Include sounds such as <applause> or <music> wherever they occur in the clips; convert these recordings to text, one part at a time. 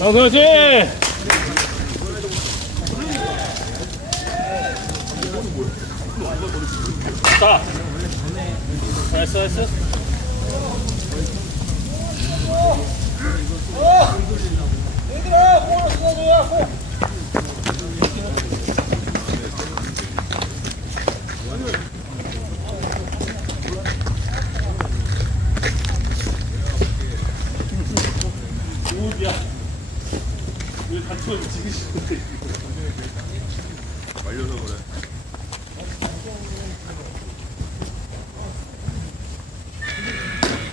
어, 그렇지! 자! 나이스, 나이스. 어디야? 왜 다쳐 지그시 말려서 그래.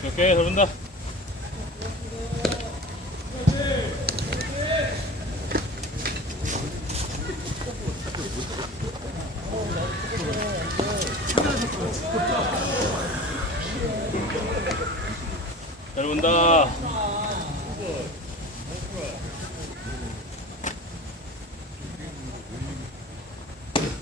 오케이, 잡는다. 잘 본다.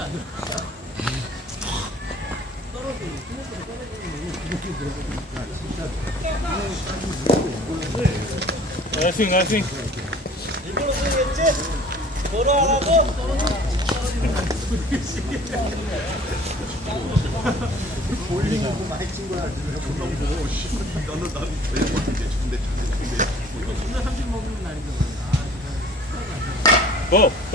오늘 무시가 안 돼. 떨어져. 생각보다 떨어지는 나이스, 나이스. 너는 나는 왜 못했지? 근데 근데 존나 삼십 먹는 날인데. 고, 고.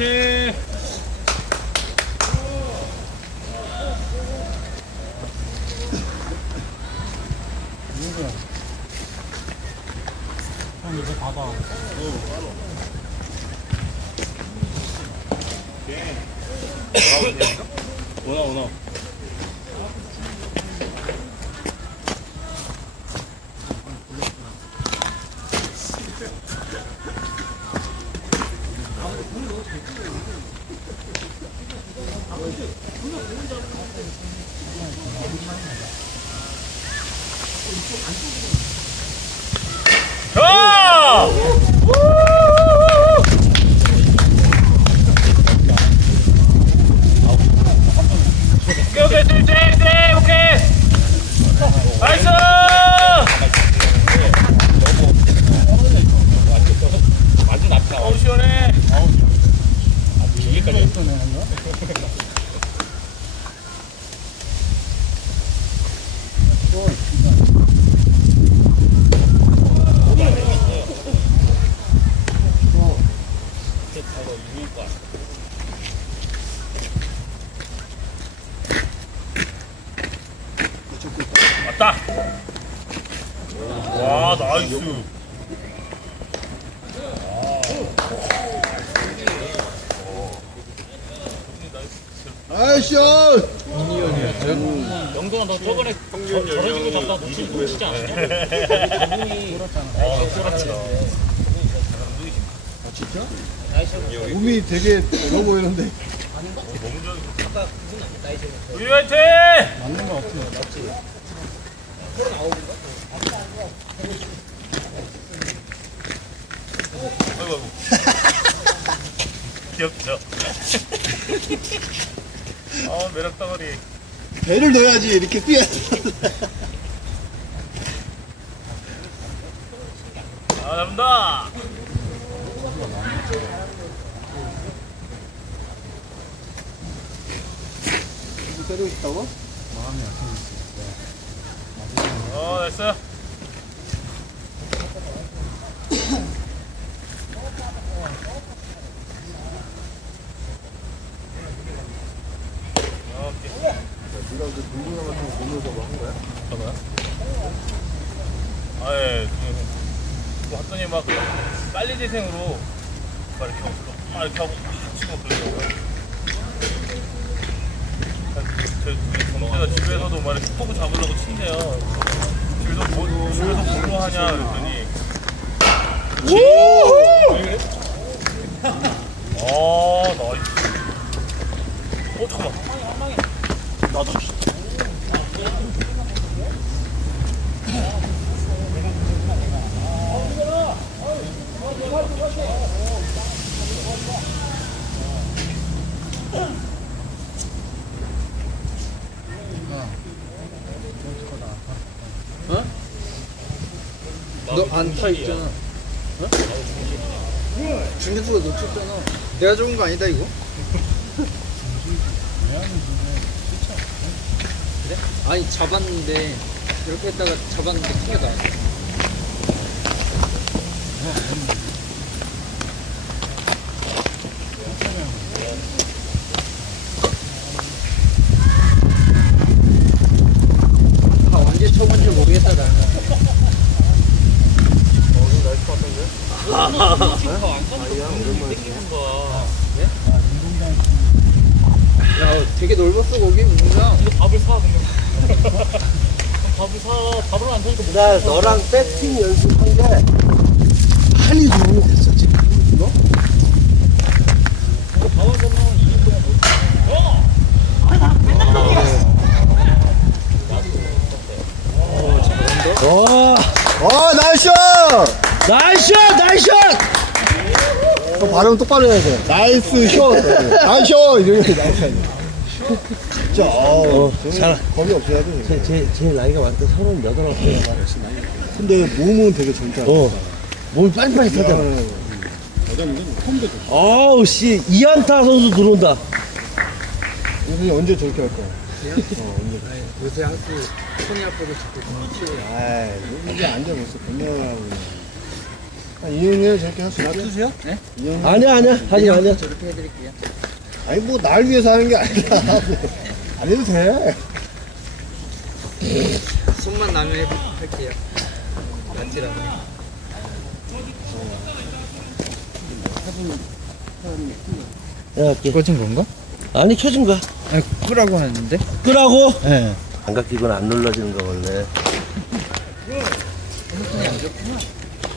화이팅! 형 이거 봐봐. 오나, 오나. 자! 오케이, 오케이, 트림, 트림, 트림, 오케이. 나이스! 완전 아파. 어우, 시원해. 여기까지. 왔다. 와, 나이스. 아이씨! 영동아, 너 저번에 저, 저런 식으로 잡다 놓치, 놓치지 않았냐? <laughs> 어, 쏘랐지. 몸이 되게 어려 보이는데 우리 화이팅! 맞는 건 없지. 귀엽죠? 아, 매력 덩어리. 배를 넣어야지 이렇게 뛰어. 아, 잡는다! 때리고 싶다고? 어, 나이스. 거야? 봐봐요. 아, 예. 그, 빨리 재생으로 막 이렇게 하고 막 이렇게 하고 막 치고 그러더라고요. 저 동생가 집에서도 막 이렇게 포구 잡으려고 친대요. 집에서 뭐, 집에서 뭘로 하냐 그랬더니 아 나이스. 어 잠깐만. 나도. 너 안타 있잖아. 어? 중계수가 놓쳤잖아. 내가 좋은 거 아니다 이거? 그래? 아니 잡았는데 이렇게 했다가 잡았는데 크게 나. 아, 언제 쳐본지 모르겠다 나 는. 야, 되게 넓었어 거기 운동장. 이거 밥을 사. 그럼 <laughs> 밥을 사. 밥을 안 사니까 못 나 너랑 백팅 연습한 게 많이 도움이 됐어 지금 너? 어, 어, 나이스! 나이스! 나이스! 너 발음 똑바로 해야 돼. 나이스 샷! 나이스 샷! 이렇게 샷. 진짜, 어, 잘. 겁이 없어야 돼. 제, 제, 제 나이가 완전 서른 여덟 아홉 근데 몸은 되게 젊잖아. 어. 몸이 빨리빨리 타잖아. 아우, 씨. 이안타 선수 들어온다. 요새 언제 저렇게 할 거야? <laughs> 요새 학교 손이 아프고 자꾸 아이, 이게 앉아 벌써 건너가고. 이형이 저렇게 할수 있게? 주세요? 네? 이형 아니야, 아니야. 아니, 아니야. 저렇게 해드릴게요. 아니, 뭐, 날 위해서 하는 게 아니라. 안 해도 돼. 손만 나면 해- 할게요. 안티라고. 야, 할게. 꺼진 건가? 아니, 켜진 거야. 아니, 끄라고 하는데? 끄라고? 네. 안각기구는 안 눌러지는 거, 원래.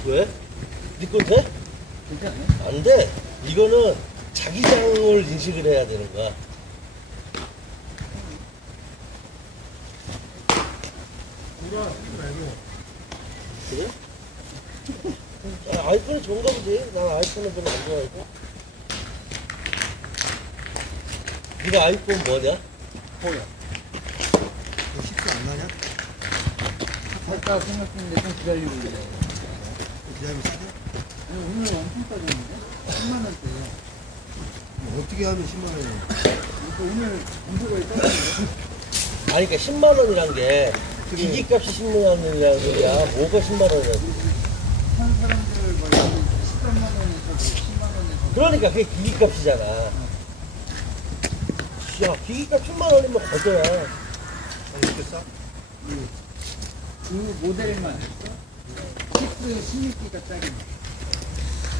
왜? 니건 돼? 안 돼. 이거는 자기장을 인식을 해야 되는 거야. 그래? 아, 아이폰이 좋은가 보지. 난 아이폰은 별로 안 좋아해서. 네가 아이폰 뭐냐? 살까 생각했는데 좀 기다리고 있네. 기다리고 있어? 오늘 엄청 싸졌는데? 10만 원대요. 어떻게 하면 10만 원이야? 오늘 공소가 있다고 아니, 그러니까 10만 원이란 게 기기값이 10만 원이라는 소리야. 뭐가 10만 원이야? 한 사람들 막 13만 원에서 10만 원에서 그러니까 그게 기기값이잖아. 야, 기기값 10만 원이면 거저야. 그 모델만 6, 16기가 짜리.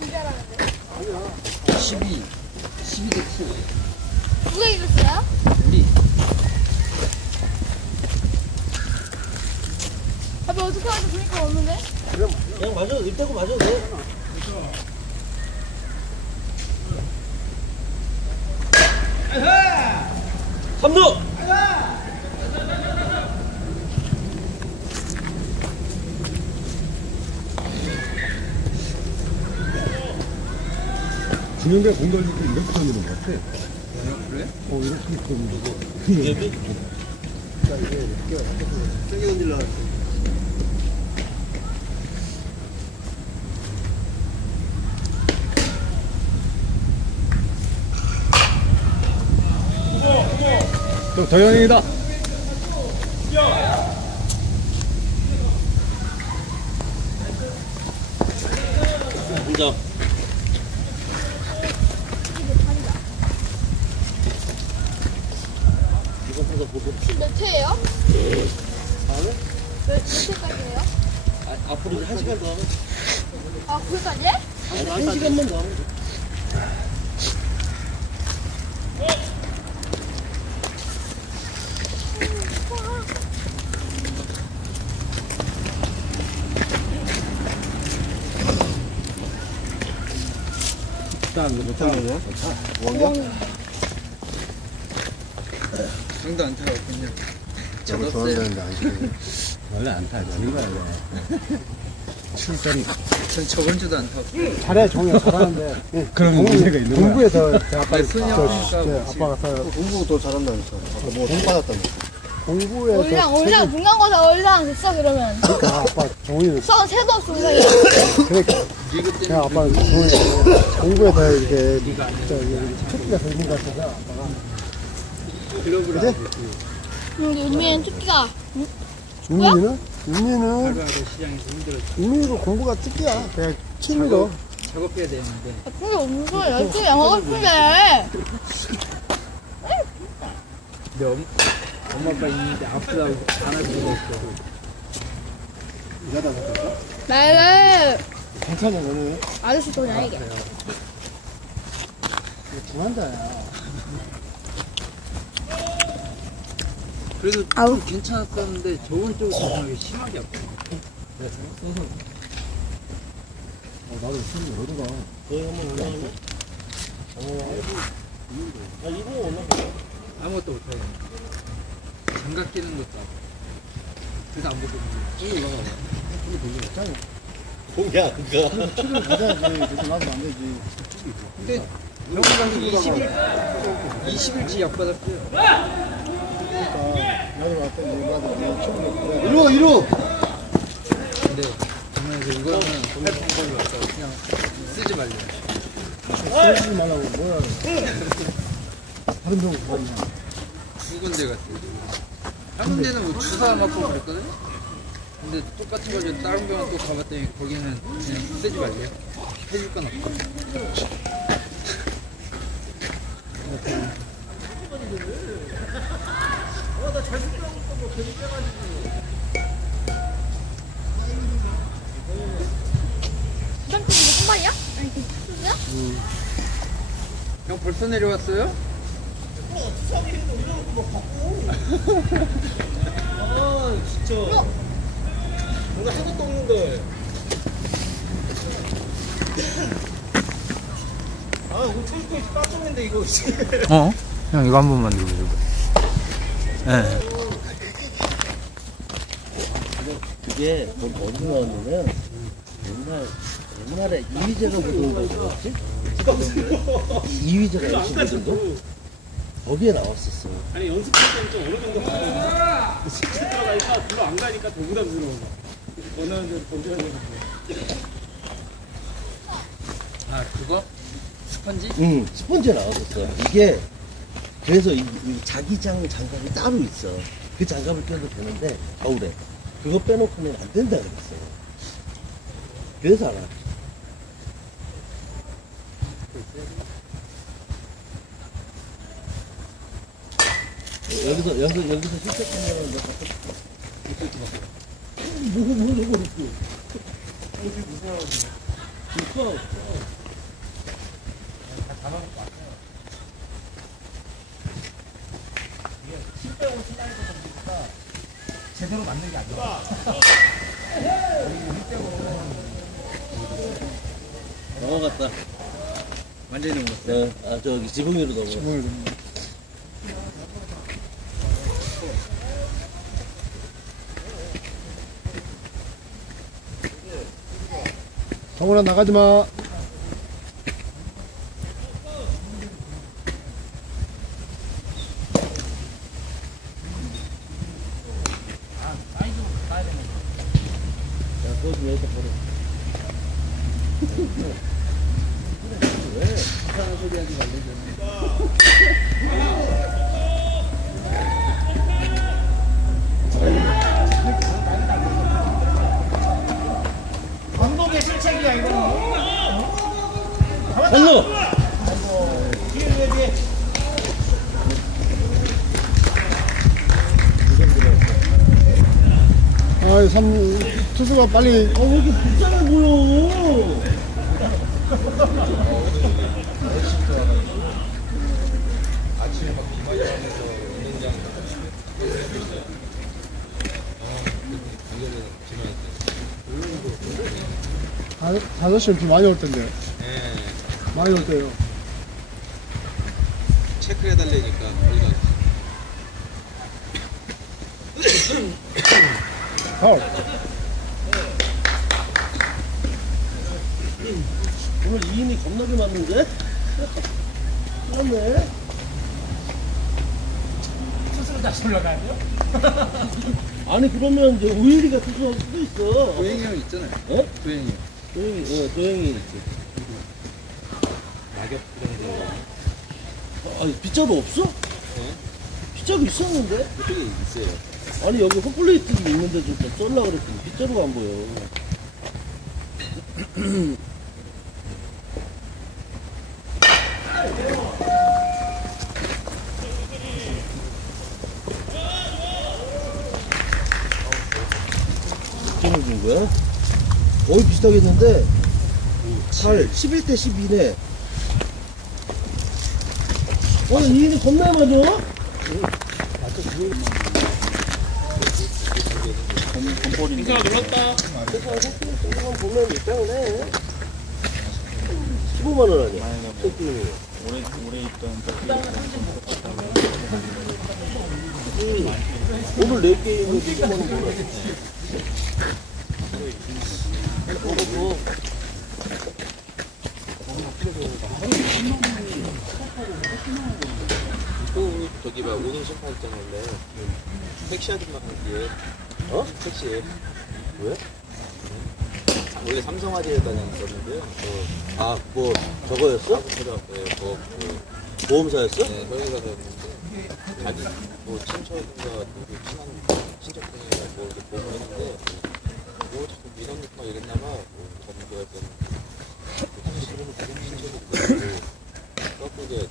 아빠 준비하라는데. 12. 12대 9. 누가 이겼어요? 우리. 아빠 어떻게 하지? 보니까 없는데? 그냥 마셔도, 이때고 마셔도 돼. 삼루! 준영이가 공돌리고 이렇게 돌리는 것 같아. 그래? 어, 이렇게 돌리는 거. 예비? 세게 던질라. 도현이다. 혼자 한 시간만 더 하면 돼. 일단 못하는 거냐? 원경? 형도 안 타고 그냥 저거 좋아한다는데 안 시키네. 원래 안 타, 저리 가야 돼. 출전이. 전 저번 주도 안 타고 잘해, 종이가 잘하는데. <laughs> 그런 문제가 있는 거야. 공부에 더, 제 아빠, 네, 손이 아프니까 저, 뭐제 아빠가 더. 공부 더 잘한다면서. 아까 뭐, 돈 받았다면서. 공부에 올랑, 올랑, 중간고사 올랑 됐어, 그러면. 그러니까 아빠 종이를. 수업 세도 없어, 올랑이야. 그러니까. 그냥 아빠는 종이 공부에 더 이렇게, 저기, 특기가 더 있는 것 같아서 아빠가. 근데 은미는 특기가. 윤민이는? 윤민이는, 하루하루 시장에서 힘들어 윤민이도 공부가 특기야. 그냥 취미로. 작업해야 되는데 아, 그게 무슨 열심히 영어 싶은데. 근데 엄, 엄마 아빠 있는데 아프다고 안 할 수가 없어 일하다 보니까. 나를 괜찮아, 너는. 아저씨 돈이 아니게. 중한다야. 그래도 아우. 좀 괜찮았었는데 저번 주 정말 심하게 아파 어, 나도 취미 어디가. 거기 한번 올라가면 아, 이거 올라가. 아무것도 못해 장갑 끼는 것도 아파 그래서 안 보고 여기 올라가. 근데 되게 짱. 뭐야, 그거. 치료 가자야지. 그래서 나도 안 되지. 근데 병원 가서 20일 20일치 약 받았어요 이리로 이리로. 근데 병원에서 이거는 할 방법이 없어 그냥 쓰지 말래 쓰지 말라고 뭐야. 다른 병원 가냐. 두 군데 갔어요 한 군데는 뭐 주사 맞고 그랬거든 근데 똑같은 걸 다른 병원 또 가봤더니 거기는 그냥 쓰지 말래요 해줄 건 없고 수장 무슨 말이야? 아니, 그 수장? 형 벌써 내려왔어요? 아, 진짜. 뭔가 한 것도 없는데. 아, 오늘 체육관이 빠졌는데, 이거. 어? 형 이거 한 번만 누르줘 네. 그게 뭐 어디 나왔냐면, 옛날, 옛날에 이휘재가 보던 거 뭐였지? 이휘재가 열심히 보던 거? 거기에 나왔었어. 아니 연습할 때는 좀 어느 정도 가야 돼. 실제 들어가니까 별로 안 가니까 더 부담스러워. 원하는 대로 던져야 아 그거? 스펀지? 응, 스펀지에 나왔었어. 이게, 그래서 이, 이 자기장 장갑이 따로 있어. 그 장갑을 껴도 되는데 겨울에 그거 빼놓고는 안 된다 그랬어요. 그래서 알아. 여기서 여기서 여기서 실패하면 내가 누구 누구 누구 누구 여기 무슨 사람이야? 다 잡아놓고 왔어. 150만 에서 던지니까 제대로 맞는 게 아니야. 넘어갔다. 완전히 넘어갔어. 네. 아, 저기 지붕 위로 넘어. 지붕을 넘는 네. 나가지 마. 번호. 아, 삼 투수가 빨리 아, 왜 이렇게 불쌍해 보여? 다- 다섯 시면 비 많이 올 텐데. 많이 올 때요. 체크해 달라니까 우리가 파울. 오늘 2인이 겁나게 맞는데? 맞네. 스스로 다시 올라가야 돼요? <laughs> 아니 그러면 이제 우일이가 투수할 수도 있어. 도행이 형 있잖아요 어? 도행이 조용히, 어, 조용히 있지. 아, 아니, 빗자루 없어? 빗자루 있었는데? 그쪽에 있어요 아니, 여기 홈플레이트도 있는데 좀 썰라 그랬더니 빗자루가 안 보여. 빗자루 준 거야? 거의 비슷하겠는데? 8, 11대 12네. 어, 이인이 겁나 맞아? 인사가 눌렀다. 그냥 보면 입장을 해. 15만 원 아니야? 오래 오래 있던 오늘 내 게임에 15만 원 벌어. 어, 그 저기 봐 오는 심판 있잖아 원래 택시 아줌마 하기에 어? 택시에 왜? 원래 삼성 화재에 다녔었는데요 어, 아, 뭐, 저거였어? 초등학교에 뭐, 그, 보험사였어? 네, 저희가 다녔는데 자기 뭐 친척인가 누구 친한 친척분이가 뭐 이렇게 보고 했는데 뭐 자꾸 민원 넣고 막 이랬나봐 뭐 전문가가 된 친척이 그래가지고 꺾고 이제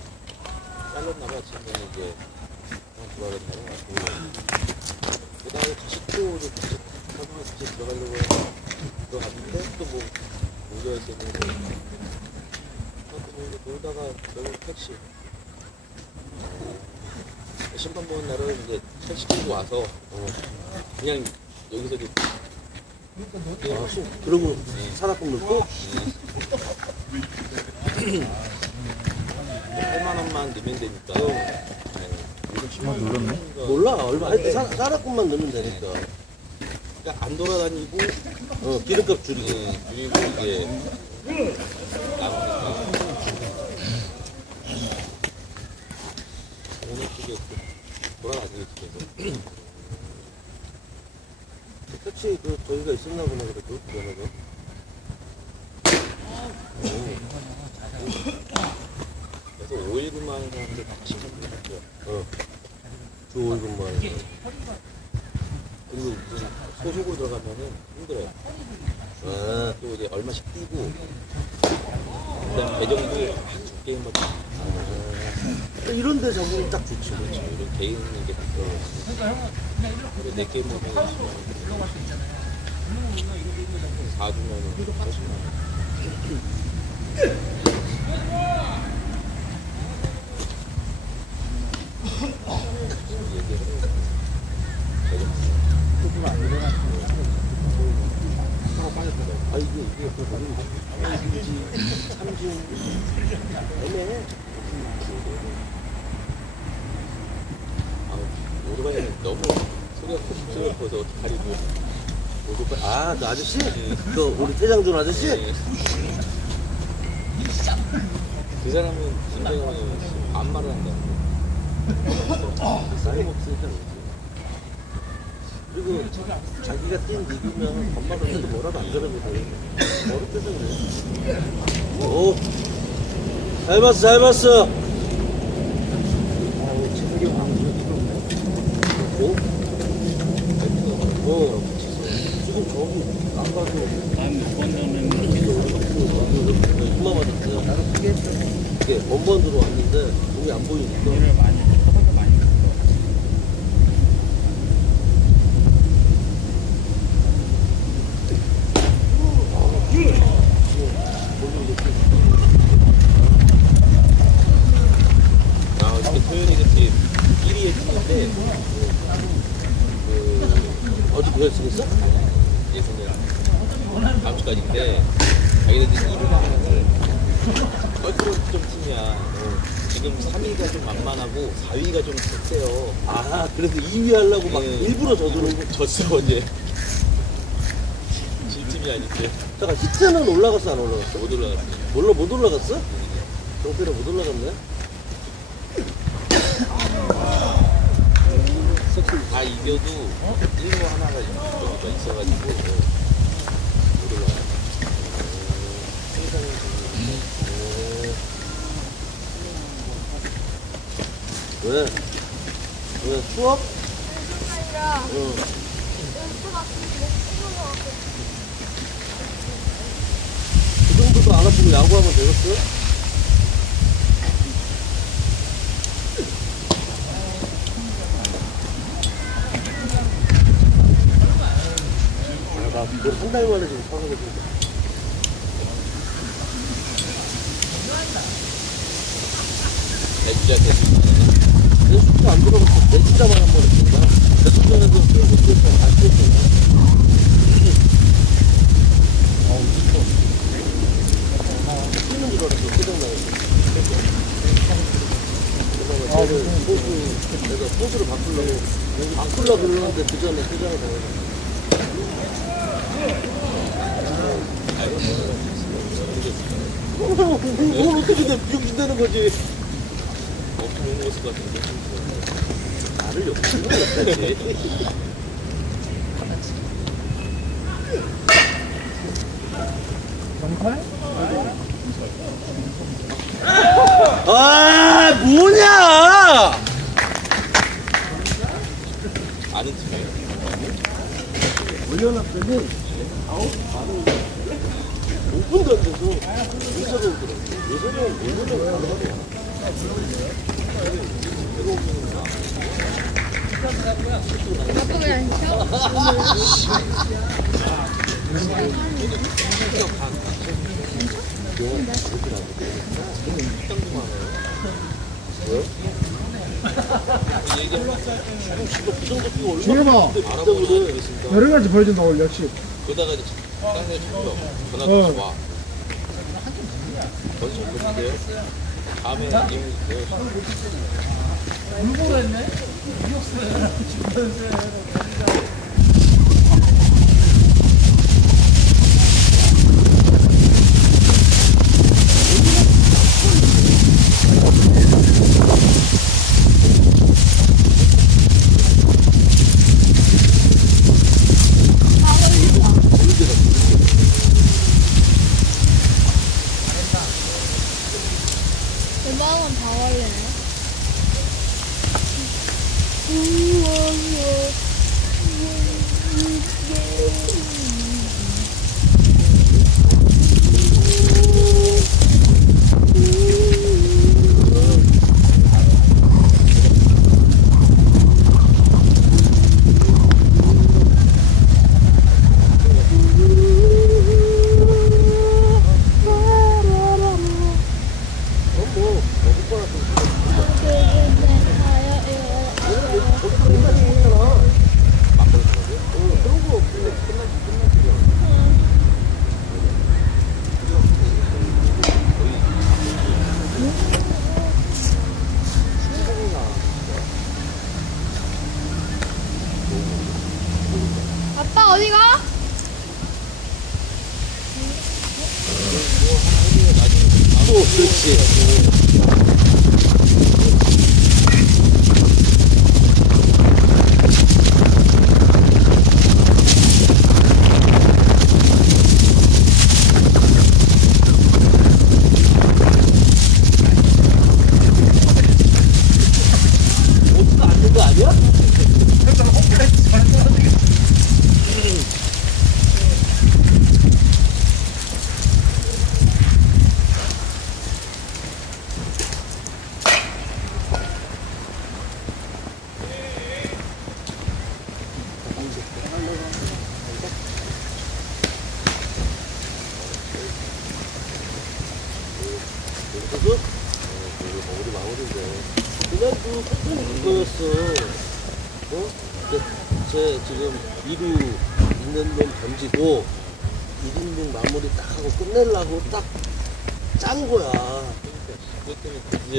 그 다음에 다시 또 이제 다시 사무에 다시 들어가려고 해서 들어갔는데 또뭐 문제였었는데 또 놀다가 결국 택시 심판 보는 날은 이제 와서 어, 그냥 여기서 이제 아, 씨. 그러고 산악금 넣고? 8만 원만 넣으면 되니까 네. 심판 눌렀네? 몰라. 얼마, 하여튼 산- 산악금만 넣으면 되니까. 그러니까 안 돌아다니고 어, 기름값 줄이고. 예, 그리고 이제 남으니까 오늘 쪽에 돌아다니겠지 그래서 택시 그, 저희가 있었나 보네, 그래도. 면허가. 그래서 5일근만 하는 사람들 들어갔고요. 주 5일분만. 그리고 무슨 소속으로 들어가면은 힘들어요. 아, 또 이제 얼마씩 뛰고 그다음 배정도 적게 한번 이런 데 잡으면 딱 좋지. 그렇죠. 이런 개인 이게 다 들어가고 하루에 네 게임 먹으면 4주면은 40만. 원 너무 소리가 커, 소리가 커서 가리고 오토바이. 아, 그 아저씨? 그, 우리 태장준 아저씨? 예. 그 사람은 진정하면 반말을 한다 싸게 먹으니까 그렇지. 그리고 자기가 뛴 리그면 엄마가 해도 뭐라도 안 들어보고 어렵대서 그래. 오, 잘 봤어, 잘 봤어. 아우, 체력이 오? 어, 지금 저기 안 가도 한몇번 넣으면 존나 맞았어요. 나도 크게 했어. 이게 원번 들어왔는데 공이 안 보이니까. 아, 어저께 토요일이 그때 1위 했는데, 그, 어제 그랬었어? 예선이랑 다음 주까지인데, 자기네들이 1위를 하면은, 껄끄러운 좀 팀이야. 어, 지금 3위가 좀 만만하고, 4위가 좀 세요. 아, 그래서 2위 하려고 막 예. 일부러 저주는 거. 졌어, 어제. 질 팀이 아닌데, 잠깐, 히트는 올라갔어, 안 올라갔어? 못 올라갔어. 몰라, 못 올라갔어? 정태는 못 올라갔네? 다 이겨도 1로 하나가 있- 있어가지고, 어, 못 올라갔어. 왜? 왜, 수업? 아니라 응. 그 정도도 안 아프고 야구하면 되겠어? 아, 나 그거 한달 만에 지금 사가지고. 내주자 계속 내 숫자 안 들어갔어. 내 숫자만 한번 했구나. 그그 어떻게 돼? 비용진다는 거지. 엄청 좋은 모습 같은데. 나를 욕하는 거지. 아, 뭐냐! 아는 팀이에요. 올려놨더니, 아홉, 만원, 5분도 안 돼서, 문자가 오더라고. 예전에, 예전에 알아보는 여러 가지 보여준다 오늘 역시 그러다가 이제 딴데 잡혀. 전화가 어. 와. 어디서 보는데요? 다음에 이용 돼요. 내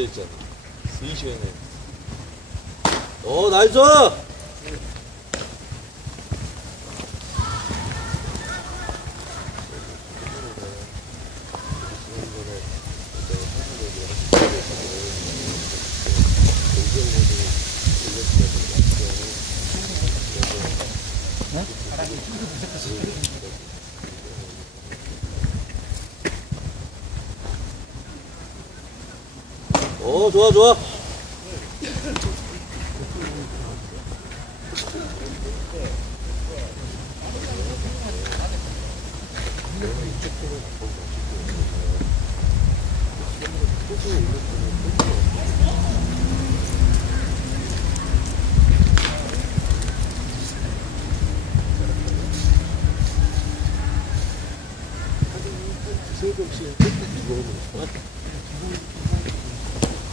늦어졌잖아. 2시간에. 어 나이스 어 좋아 좋아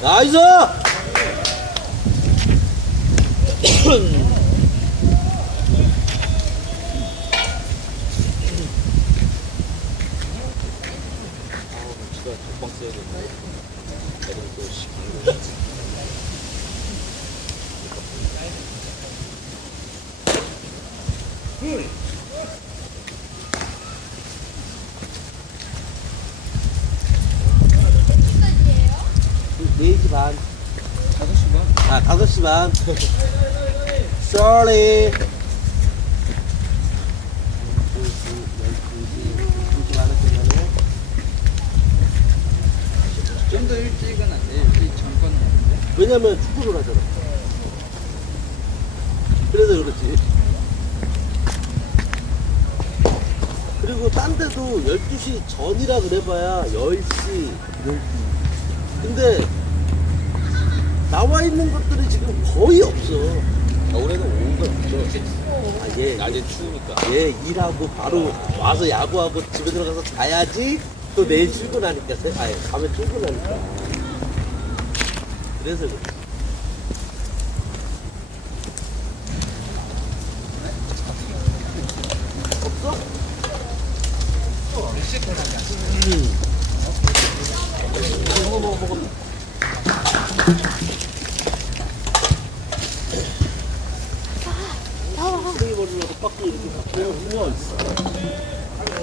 나이스 <laughs> 지가 독방 써야 된다. 애들 또 시키고. 네시 반. 5시 반? 아, 5시 반. Sorry. 좀 더 일찍은 안 돼. 일찍 잠깐은 없는데. 왜냐면 축구를 하잖아. 그래서 그렇지. 그리고 딴 데도 12시 전이라 그래봐야 10시. 근데 나와 있는 것들이 지금 거의 없어. 겨울에는 오후가 없죠. 아, 얘, 낮에 추우니까. 얘 일하고 바로 와서 야구하고 집에 들어가서 자야지 또 내일 출근하니까 세- 아니 밤에 출근하니까 그래서 그래